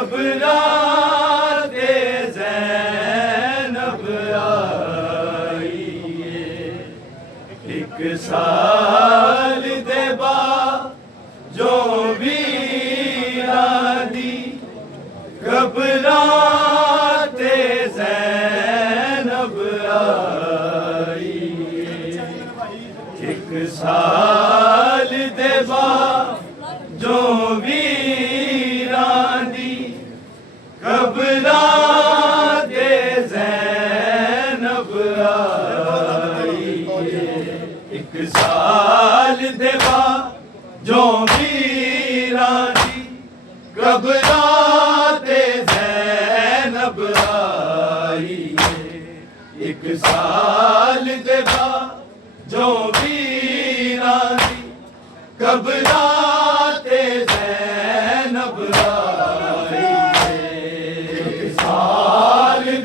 घबराते ज़ैनब आई एक साल दे बाद जो वीरां दी घबराते ज़ैनब आई एक साल दे बाद जो वीरां दी घबराते ज़ैनब आई एक साल दे बाद जो वीरां दी घबराते ज़ैनब आई एक साल दे बाद जो वीरां दी घबराते ज़ैनब आई एक साल दे बाद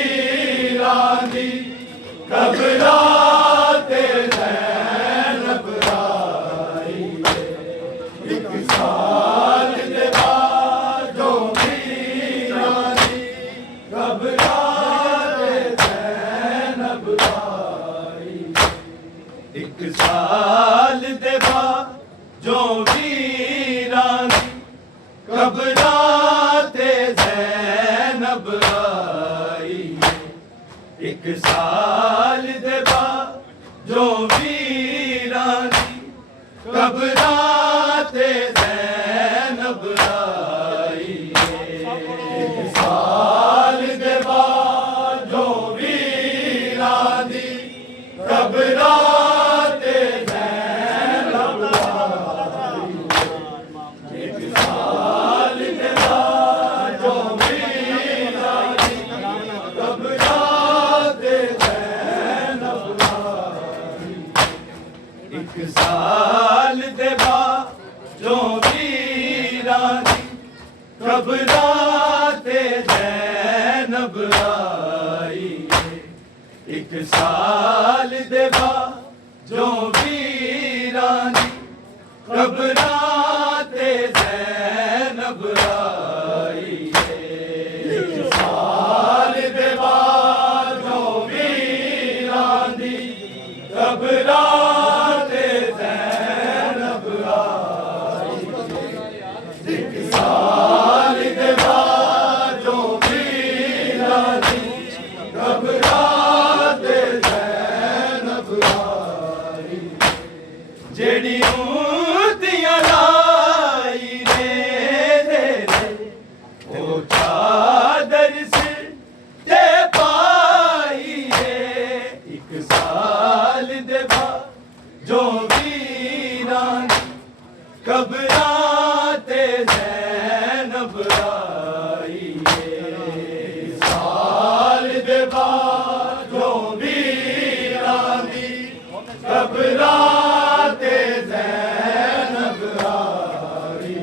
जो वीरां दी घबराते ज़ैनब आई एक साल दे बाद जो वीरां दी घबराते ज़ैनब आई एक साल दे बाद जो वीरां दी घबराते ज़ैनब आई एक साल दे बाद जो वीरां दी घबराते ज़ैनब आई एक साल दे बाद जो वीरां दी घबराते ज़ैनब आई एक साल दे बाद जो वीरां दी घबराते ज़ैनब आई एक साल दे बाद जो वीरां दी घबराते ज़ैनब आई एक साल दे बाद जो वीरां दी घबराते ज़ैनब आई एक साल दे बाद जो वीरां दी घबराते ज़ैनब आई एक साल दे बाद जो वीरां दी घबराते ज़ैनब आई जेड़ी ऊंटियां लाई रे ओ चादर सिर ते पाई रे एक साल दे बाद जो वीरां दी घबराते ज़ैनब आई साल दे बाद जो वीरां दी घबराते ज़ैनब आई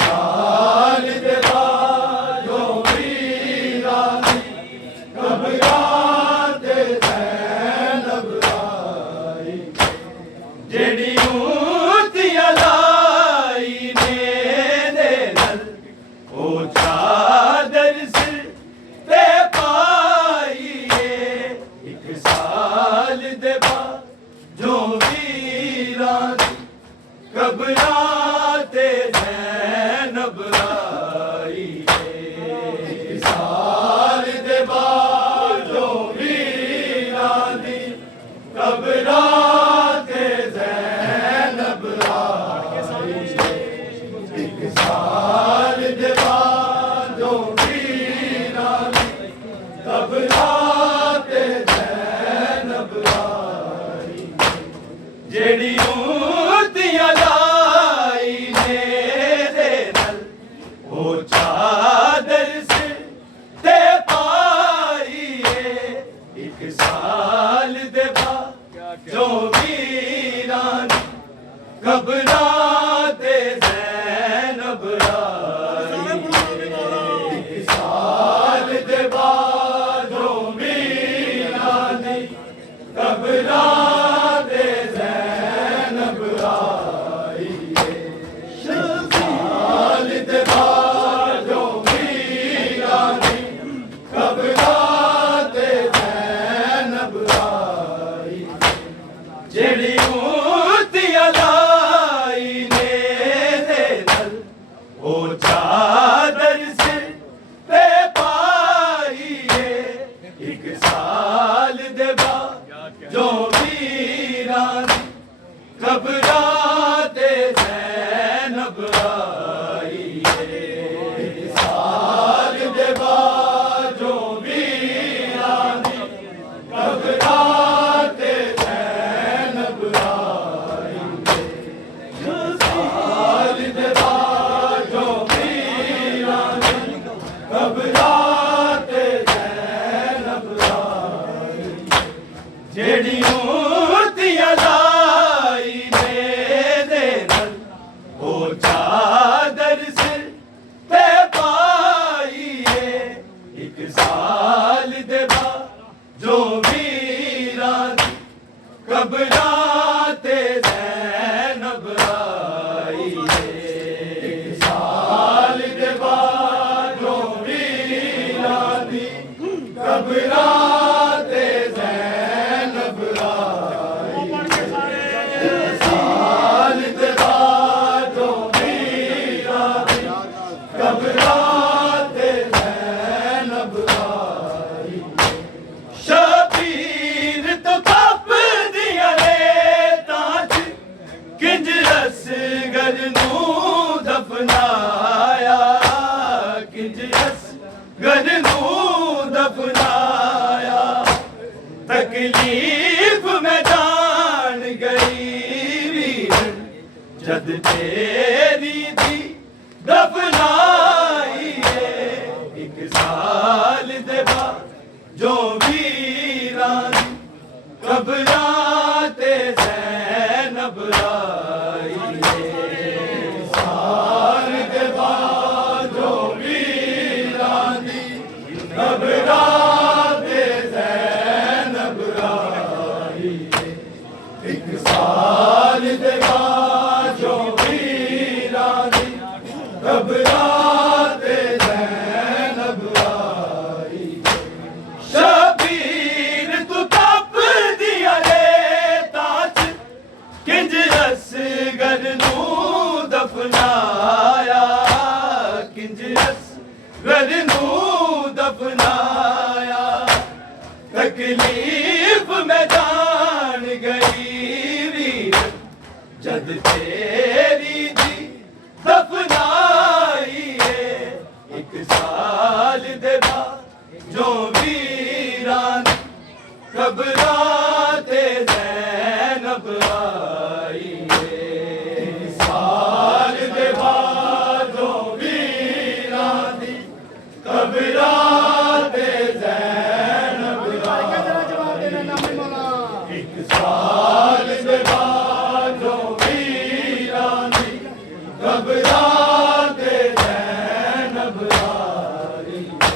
साल दे बाद जो वीरां दी घबराते ज़ैनब आई जेड़ी ऊंटियां लाई ने दे नल जैनब आई है। साल दे बाजो वीरानी घबराते जैनब आई है। साल दे बाजो वीरानी घबराते जैनब आई जेड़ियों दिया लाई मेरे नल ओ चादर सिर ते पाई है। एक साल दे बाद जो वीरानी घबराते जैनब आई है। एक साल दे बाद जो वीरानी घबराते जैनब आई है। साल दे बाद जो वीरानी घबराते जैनब आई। शबीर तो कप दिया लेता च किंज असगर नू दफनाया किंज असगर नू दफनाया। तकलीफ में जान गई वीर जद तेरी दी दफनाई है। एक साल दे बाद जो वीरानी घबराते जैनब आई है। साल दे बाद जो वीरानी घबराते जैनब आई है। एक साल दे बाद जो वीरानी घबराते जैनब आई है। शबीर तू तप दिया लेता च किंज असगर नू दफनाया किंज असगर नू दफनाया। तकलीफ में जान गई वीर जद तेरी दी दफनाई है। एक साल दे बाद जो वीरानी घबराते जैनब आई है। साल दे बाद जो वीरानी घबराते जैनब एक साल दे बाद जो वीरानी घबराते जैनब आई है।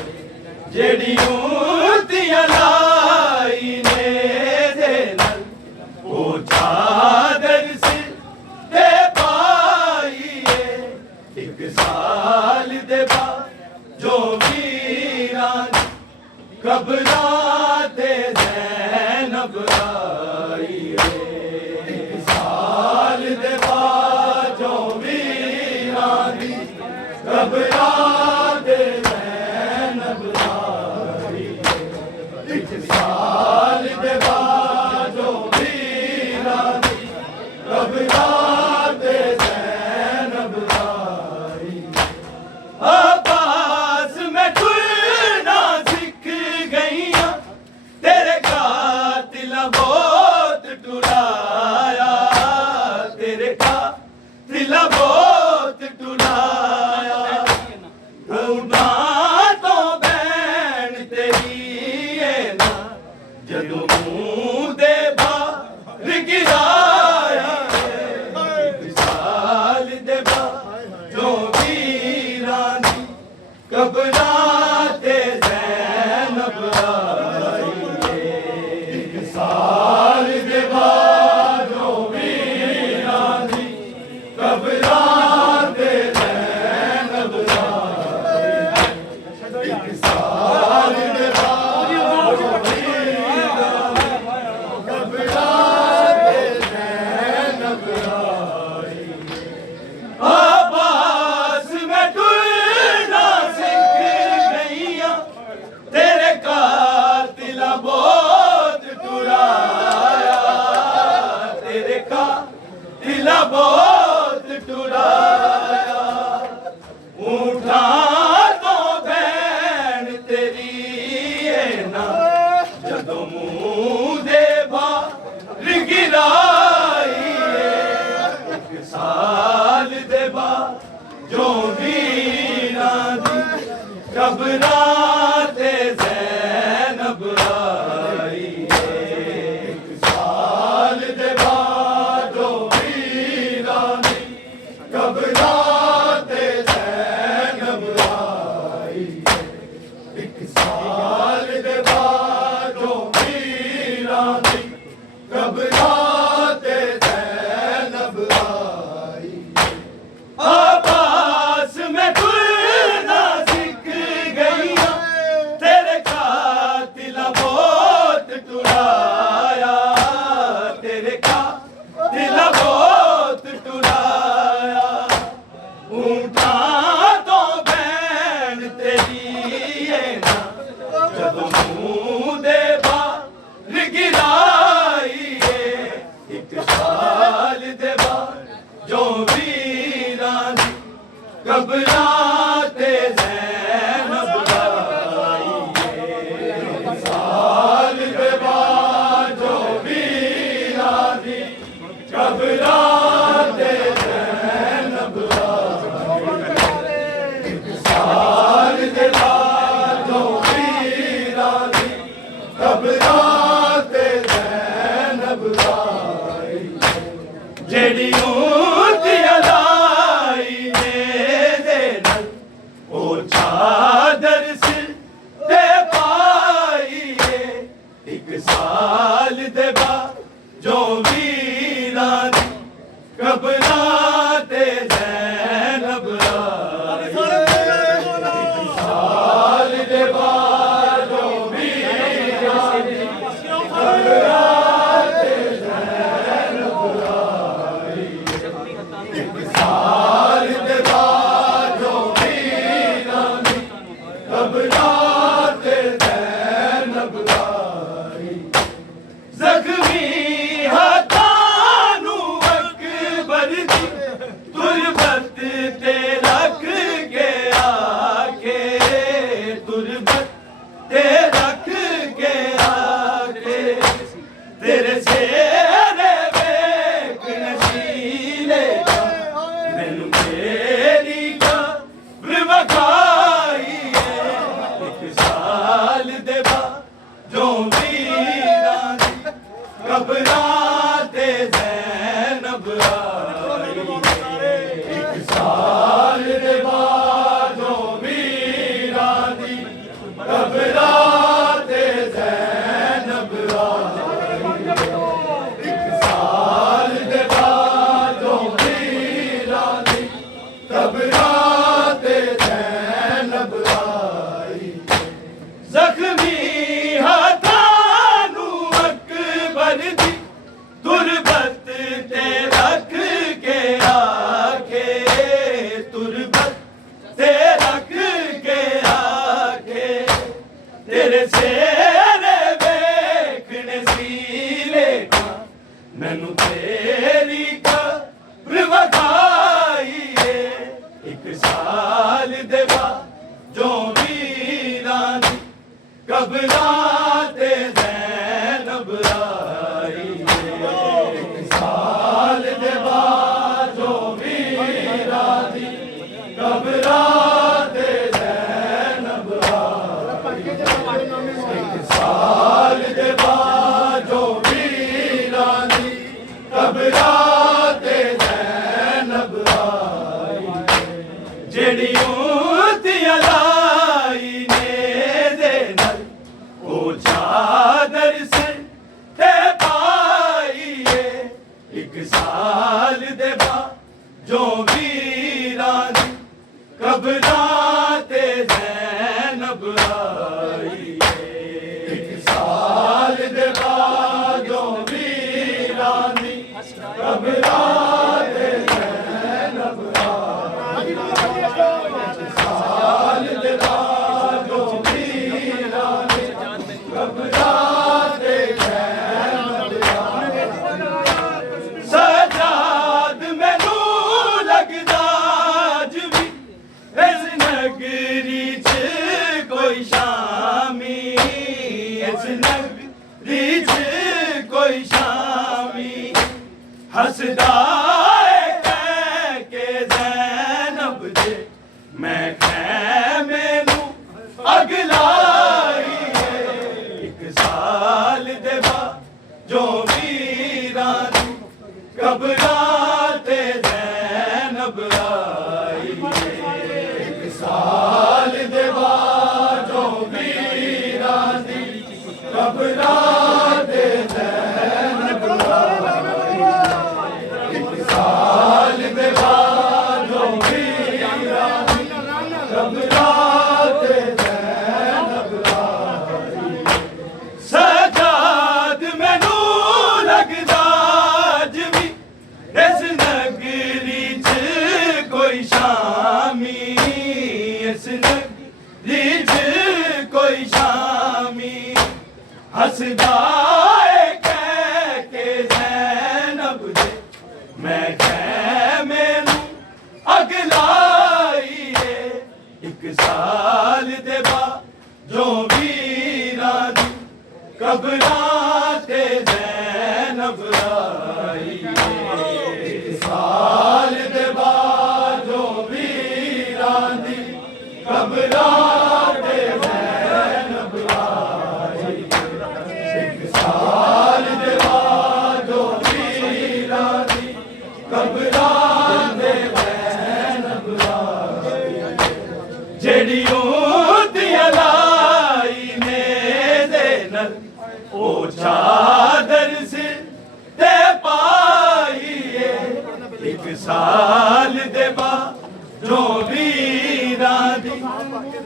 जेड़ियों दिया लाई मेरे नल ओ चादर सिर ते पाई है। एक साल दे बाद जो वीरानी घबराते जैनब आई है। एक साल दे बाद जो वीरानी घबराते जैनब आई है। एक साल दे बाद जो वीरानी घबराते जैनब आई है। आवाज में टूटना सीख गईया तेरे कातिल बहुत टुराया तेरे कातिल बहुत टुराया। ढूंढा तो बैन तेरी है ना जदों मुंह दे बाहर गिराया। एक साल दे बाद जो वीरानी घबराते जैनब आई है। एक साल दे बाद जो वीरानी घबराते जैनब आई है। एक साल दे बाद जो वीरानी घबराते जैनब आई है। आवाज में टूटना सीख जो वीरां दी कबरां ते ज़ैनब आई एक साल दे बाद जो वीरां दी कबरां ते ज़ैनब आई एक साल दे बाद जो वीरां दी कबरां ते ज़ैनब आई आबास में खुलना सीख गईया तेरे कातिल बहुत टुराया तेरे कातिल बहुत टुराया ऊंटा तो बैन तेरी है ना जब मुंह दे बाहर गिराई है एक साल दे बाद जो वीरां दी कबरां ते ज़ैनब आई एक साल दे बाद जो वीरां दी कबरां ते ज़ैनब आई एक साल दे बाद जो वीरां दी कबरां ते ज़ैनब आई जेड़ी ऊंची अलाई दे नल ओ चादर सिर ते पाई एक साल दे बाद जो वीरां दी कबरां ते ज़ैनब आई एक साल दे बाद जो वीरां दी कबरां ते ज़ैनब आई एक साल दे बाद जो वीरां दी कबरां ते ज़ैनब आई ज़ख्मी हथां नू अकबर दी तुरबत ते रख के आके तुरबत ते रख के आके तेरे सेरे वेख नशीले मैनू तेरी कब्र वखाई एक साल दे बाद जो वीरां दी कबरां ते ज़ैनब आई एक साल दे बाद जो वीरां दी कबरां ते ज़ैनब आई एक साल दे बाद जो वीरां दी कबरां ते ज़ैनब आई ज़ख्मी हथां नू अकबर दी तुरबत ते रख के आके तुरबत ते रख के आके तेरे सेरे वेखने सीले मैनू तेरी कब्र वखाई एक साल दे बाद जो वीरां दी कबरां ते ज़ैनब आई एक साल दे बाद जो वीरां दी कबरां ते ज़ैनब आई एक साल दे बाद जो वीरां दी कबरां ते ज़ैनब आई जेड़ी ऊंची अलाई दे नल ओ चादर सिर ते पाई एक साल दे बाद जो वीरां दी कबरां ते ज़ैनब आई एक साल दे बाद जो वीरां दी कबरां ते ज़ैनब आई एक साल दे बाद जो वीरां दी कबरां ते ज़ैनब आई सजाद मैनू लगदा अज भी इस नगरी च कोई शामी इस नगरी च कोई शामी हसदा है के ज़ैनब दे कोई शामी इस नगरी च कोई शामी हसदा है कह के ज़ैनब दे मैं कह मैनू अगलाई है एक साल दे बाद जो वीरां दी कबरां ते ज़ैनब आई एक साल दे बाद जो वीरां दी कबरां ते ज़ैनब आई एक साल दे बाद जो वीरां दी कबरां ते ज़ैनब आई जेड़ी ऊंदियां लाई ने दे नल ओ चादर सिर ते पाईए एक साल दे बाद जो वीरां दी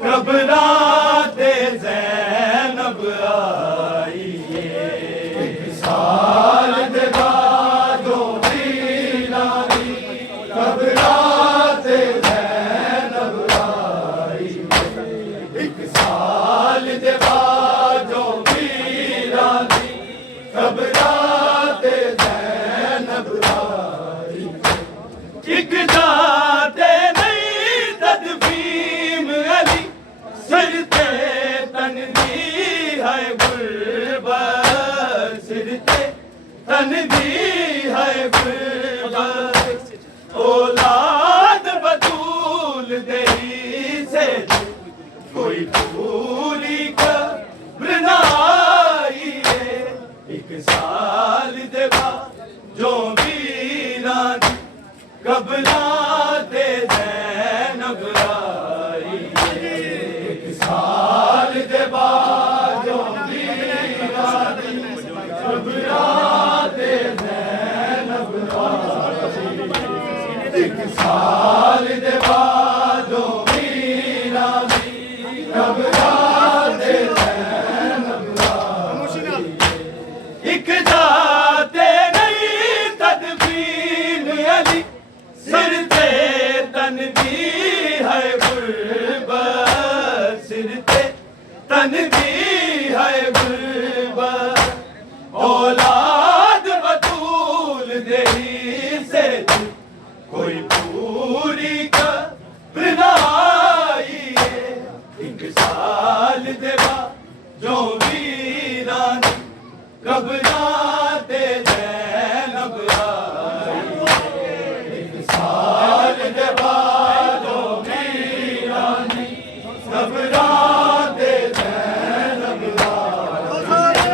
कबरां ते ज़ैनब आई एक साल दे बाद जो वीरां दी कबरां ते ज़ैनब आई एक साल दे बाद जो वीरां दी कबरां ते ज़ैनब आई एक जाते नहीं तदफीम अली सिर ते तन दी है गुरबत सिर ते तन दी है गुरबत औलाद बतूल देही से कोई पूरी कब्र ना आई है एक साल दे बाद जो वीरां दी कबरां ते ज़ैनब आई एक साल दे बाद जो वीरां दी कबरां ते ज़ैनब आई एक साल दे बाद जो वीरां दी कबरां ते ज़ैनब आई एक जाते नहीं तदफीन अली सिर ते तन दी है गुरबत सिर ते तन दी है गुरबत औलाद बतूल देही से कोई पूरी कब्र ना आई है एक साल दे बाद जो वीरां दी कबरां ते ज़ैनब आई एक साल दे बाद जो वीरां दी कबरां ते ज़ैनब आई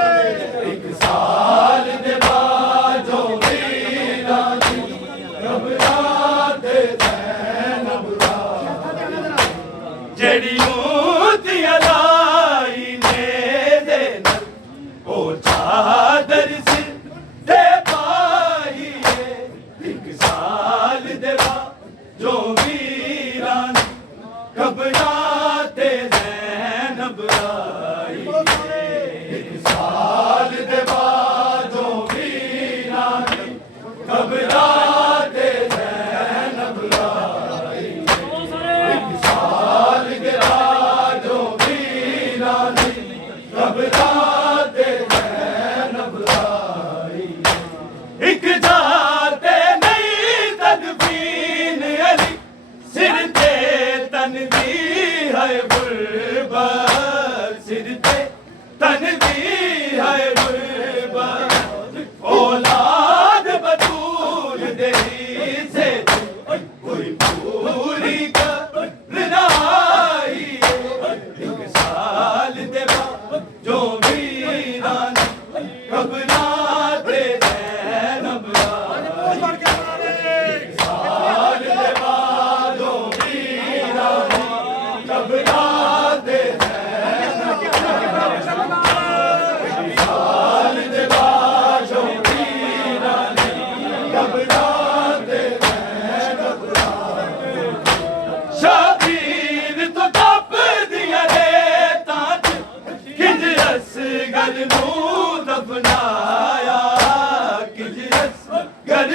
एक साल दे बाद जो वीरां दी कबरां ते ज़ैनब आई जेड़ी ऊंदियां लाई ने दे नल ओ चादर सिर ते पाईए एक साल दे बाद जो वीरां दी कबरां ते ज़ैनब आई एक साल दे बाद जो वीरां दी कबरां ते ज़ैनब आई एक साल दे बाद जो वीरां दी कबरां ते ज़ैनब आई एक जाते नहीं तदफीन अली सिर ते तन दी है गुरबत सिर ते तन दी है गुरबत औलाद बतूल देही से कोई पूरी कब्र ना आई एक साल दे बाद जो वीरां दी कबरां ते ज़ैनब आई एक साल दे बाद जो वीरां दी कबरां ते ज़ैनब आई एक साल दे बाद जो वीरां दी कबरां ते ज़ैनब आई शबीर तो तप दिया रेतां च किंज असगर नूं दफनाया किंज असगर